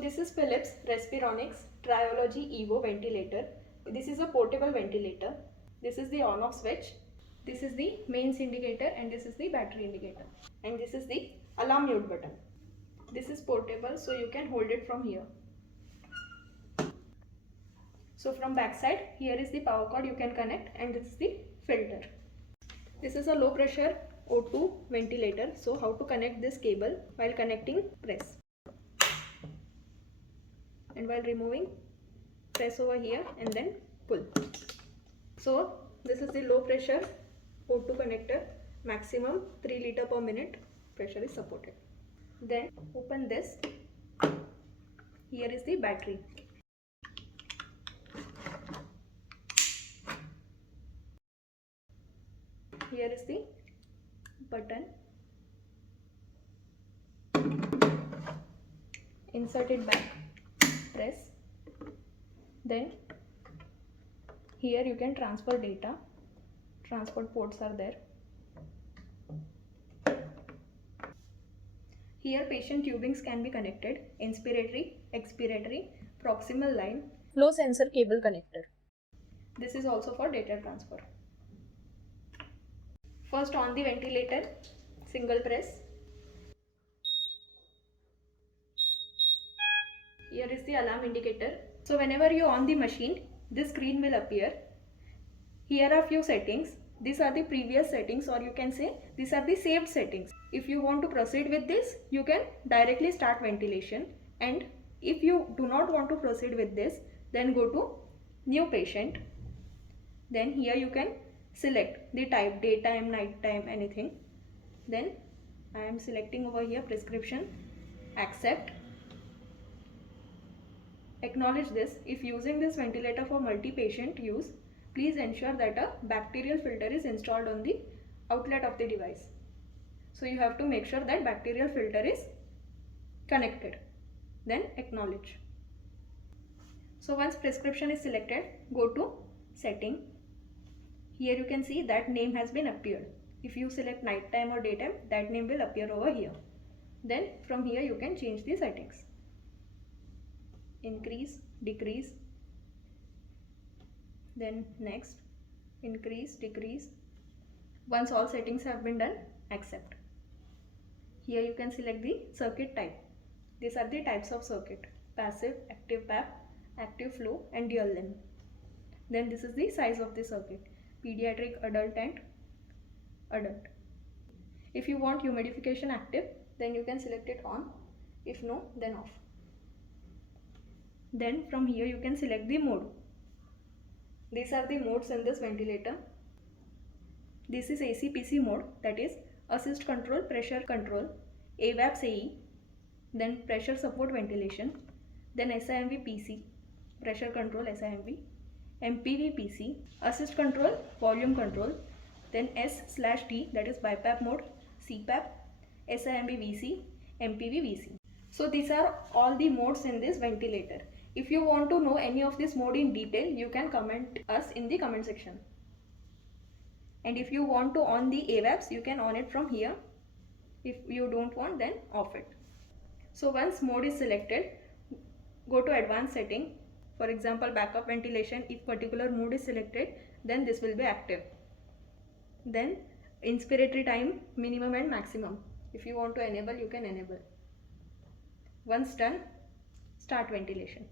this is Philips Respironics Triology Evo ventilator. This is a portable ventilator. This is the on off switch. This is the mains indicator and this is the battery indicator. And this is the alarm mute button. This is portable, so you can hold it from here. So from back side, here is the power cord you can connect, and this is the filter. This is a low pressure O2 ventilator. So how to connect this cable? While connecting, press. And while removing, press over here and then pull. So this is the low pressure O2 connector. Maximum 3 liter per minute pressure is supported. Then open this. Here is the battery. Here is the button. Insert it back. Press. Then here you can transfer data. Transport ports are there. Here patient tubings can be connected. Inspiratory, expiratory, proximal line, flow sensor cable connector. This is also for data transfer. First on the ventilator, single press. Here is the alarm indicator. So whenever you on the machine, this screen will appear. Here are few settings. These are the previous settings, or you can say these are the saved settings. If you want to proceed with this, you can directly start ventilation. And if you do not want to proceed with this, then go to new patient. Then here you can select the type, daytime, nighttime, anything. Then I am selecting over here prescription, accept. Acknowledge this. If using this ventilator for multi-patient use, please ensure that a bacterial filter is installed on the outlet of the device. So you have to make sure that bacterial filter is connected. Then acknowledge. So once prescription is selected, go to setting. Here you can see that name has been appeared. If you select nighttime or daytime, that name will appear over here. Then from here you can change the settings. Increase, decrease. Then next, increase, decrease. Once all settings have been done, accept. Here you can select the circuit type. These are the types of circuit: passive, active PAP, active flow, and dual limb. Then this is the size of the circuit: pediatric, adult, and adult. If you want humidification active, then you can select it on. If no, then off. Then from here you can select the mode. These are the modes in this ventilator. This is AC/PC mode, that is assist control, pressure control, AVAPS AE, then pressure support ventilation, then SIMV PC, pressure control SIMV, MPV PC, assist control, volume control, then S/T, that is BiPAP mode, CPAP, SIMV VC, MPV VC. So these are all the modes in this ventilator. If you want to know any of this mode in detail, you can comment us in the comment section. And if you want to on the AVAPS, you can on it from here. If you don't want, then off it. So once mode is selected, go to advanced setting. For example, backup ventilation. If particular mode is selected, then this will be active. Then inspiratory time, minimum and maximum. If you want to enable, you can enable. Once done, start ventilation.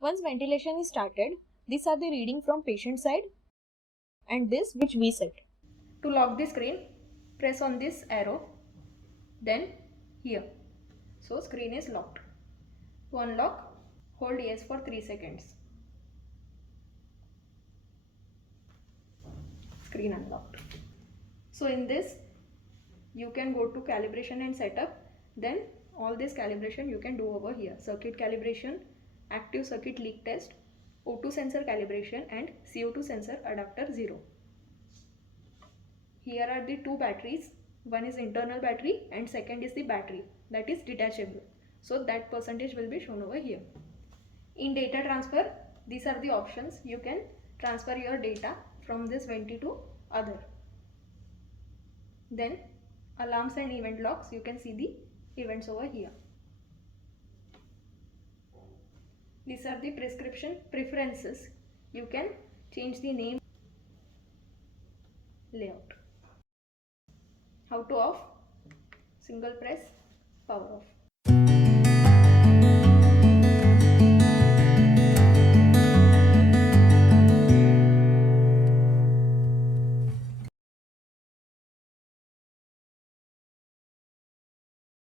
Once ventilation is started, these are the reading from patient side and this which we set. To lock the screen, press on this arrow, then here. So screen is locked. To unlock, hold yes for 3 seconds. Screen unlocked. So in this, you can go to calibration and setup. Then all this calibration you can do over here. Circuit calibration, active circuit leak test, O2 sensor calibration, and CO2 sensor adapter 0. Here are the two batteries. One is internal battery and second is the battery, that is detachable. So that percentage will be shown over here. In data transfer, these are the options. You can transfer your data from this venti to other. Then alarms and event logs, you can see the events over here. These are the prescription preferences. You can change the name, layout. How to off? Single press, power off.